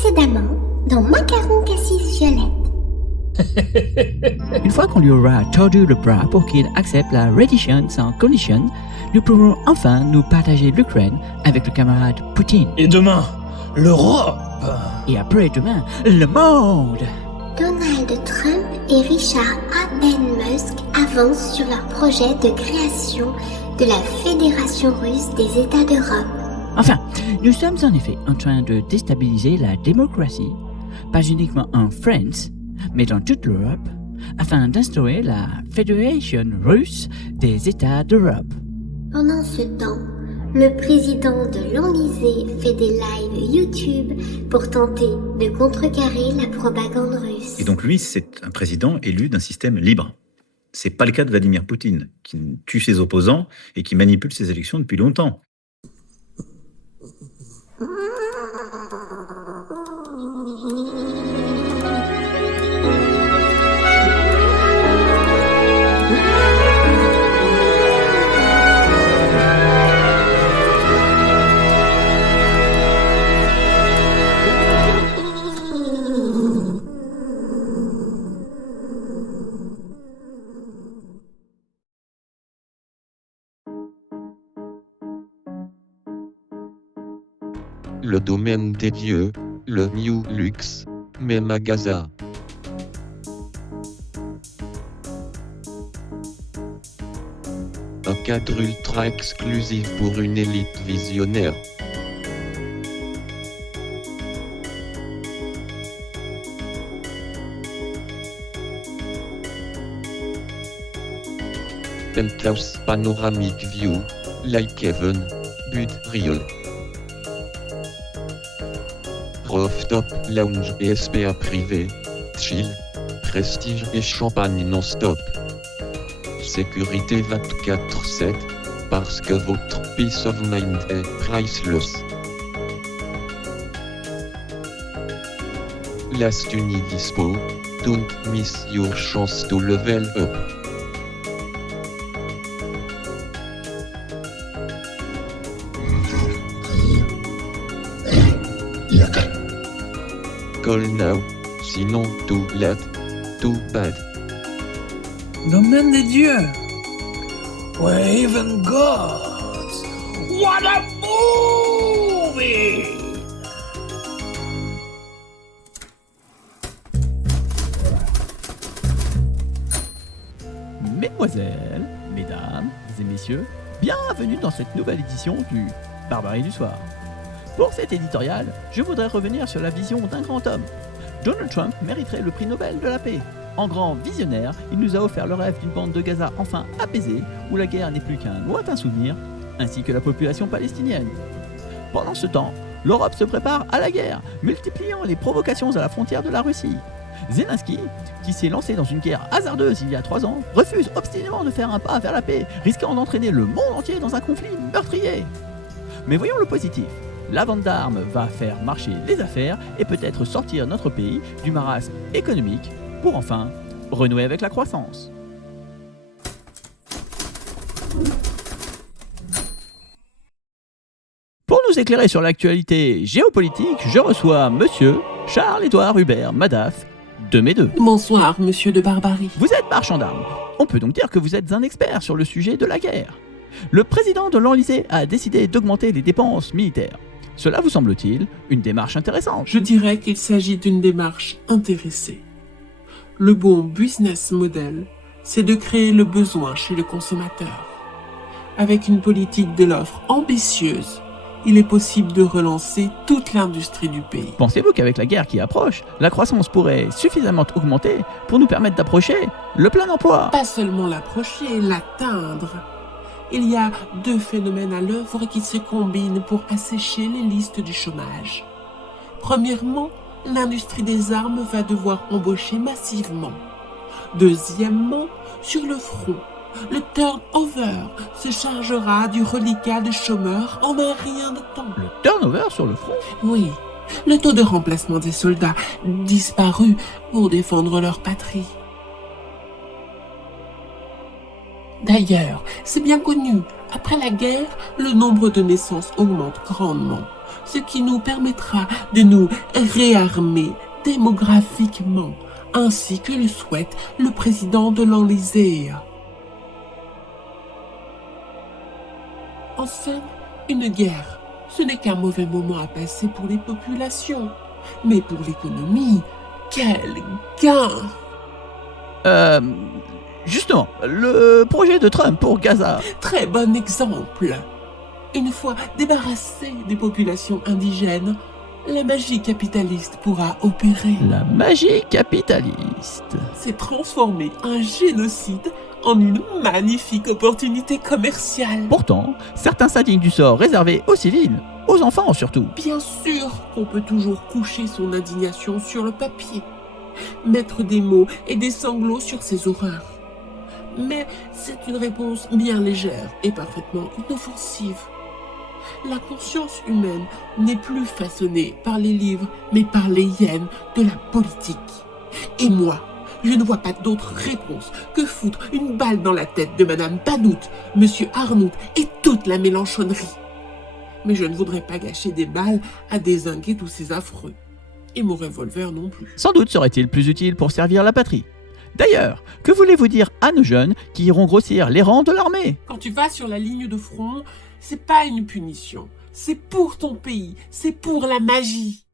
Précédemment, dans Macaron Cassis Violette. Une fois qu'on lui aura tordu le bras pour qu'il accepte la reddition sans condition, nous pourrons enfin nous partager l'Ukraine avec le camarade Poutine. Et demain, l'Europe. Et après-demain, le monde. Donald Trump et Richard Aben Musk avancent sur leur projet de création de la Fédération russe des États d'Europe. Enfin, nous sommes en effet en train de déstabiliser la démocratie, pas uniquement en France, mais dans toute l'Europe, afin d'instaurer la Fédération russe des États d'Europe. Pendant ce temps, le président de l'Élysée fait des lives YouTube pour tenter de contrecarrer la propagande russe. Et donc lui, c'est un président élu d'un système libre. C'est pas le cas de Vladimir Poutine, qui tue ses opposants et qui manipule ses élections depuis longtemps. Le domaine des dieux, le New Lux, même à Gaza. Un cadre ultra exclusif pour une élite visionnaire. Penthouse Panoramic View, Like Heaven, Bud Real. Rooftop Lounge et SPA privé, chill, prestige et champagne non-stop. Sécurité 24/7, parce que votre peace of mind est priceless. Last Uni Dispo, don't miss your chance to level up. Call now, sinon too late, too bad. Domaine des dieux. Raven Gods. What a movie! Mesdemoiselles, mesdames et messieurs, bienvenue dans cette nouvelle édition du Barbarie du Soir. Pour cet éditorial, je voudrais revenir sur la vision d'un grand homme. Donald Trump mériterait le prix Nobel de la paix. En grand visionnaire, il nous a offert le rêve d'une bande de Gaza enfin apaisée, où la guerre n'est plus qu'un lointain souvenir, ainsi que la population palestinienne. Pendant ce temps, l'Europe se prépare à la guerre, multipliant les provocations à la frontière de la Russie. Zelensky, qui s'est lancé dans une guerre hasardeuse il y a 3 ans, refuse obstinément de faire un pas vers la paix, risquant d'entraîner le monde entier dans un conflit meurtrier. Mais voyons le positif. La vente d'armes va faire marcher les affaires et peut-être sortir notre pays du marasme économique pour enfin renouer avec la croissance. Pour nous éclairer sur l'actualité géopolitique, je reçois Monsieur Charles-Édouard Hubert Madaf de mes deux. Bonsoir, monsieur de Barbarie. Vous êtes marchand d'armes. On peut donc dire que vous êtes un expert sur le sujet de la guerre. Le président de l'Élysée a décidé d'augmenter les dépenses militaires. Cela vous semble-t-il une démarche intéressante? Je dirais qu'il s'agit d'une démarche intéressée. Le bon business model, c'est de créer le besoin chez le consommateur. Avec une politique de l'offre ambitieuse, il est possible de relancer toute l'industrie du pays. Pensez-vous qu'avec la guerre qui approche, la croissance pourrait suffisamment augmenter pour nous permettre d'approcher le plein emploi? Pas seulement l'approcher, l'atteindre. Il y a 2 phénomènes à l'œuvre qui se combinent pour assécher les listes du chômage. Premièrement, l'industrie des armes va devoir embaucher massivement. Deuxièmement, sur le front, le turnover se chargera du reliquat de chômeurs en un rien de temps. Le turnover sur le front? Oui, le taux de remplacement des soldats disparus pour défendre leur patrie. D'ailleurs, c'est bien connu, après la guerre, le nombre de naissances augmente grandement. ce qui nous permettra de nous réarmer démographiquement, ainsi que le souhaite le président de l'Élysée. En somme, une guerre, ce n'est qu'un mauvais moment à passer pour les populations, mais pour l'économie, quel gain! Justement, le projet de Trump pour Gaza. Très bon exemple. Une fois débarrassé des populations indigènes, la magie capitaliste pourra opérer. La magie capitaliste. C'est transformer un génocide en une magnifique opportunité commerciale. Pourtant, certains s'indignent du sort réservé aux civils, aux enfants surtout. Bien sûr qu'on peut toujours coucher son indignation sur le papier, mettre des mots et des sanglots sur ces horreurs. Mais c'est une réponse bien légère et parfaitement inoffensive. La conscience humaine n'est plus façonnée par les livres, mais par les hyènes de la politique. Et moi, je ne vois pas d'autre réponse que foutre une balle dans la tête de Madame Panout, Monsieur Arnout et toute la mélanchonnerie. Mais je ne voudrais pas gâcher des balles à dézinguer tous ces affreux. Et mon revolver non plus. Sans doute serait-il plus utile pour servir la patrie. D'ailleurs, que voulez-vous dire à nos jeunes qui iront grossir les rangs de l'armée? Quand tu vas sur la ligne de front, c'est pas une punition. C'est pour ton pays. C'est pour la magie.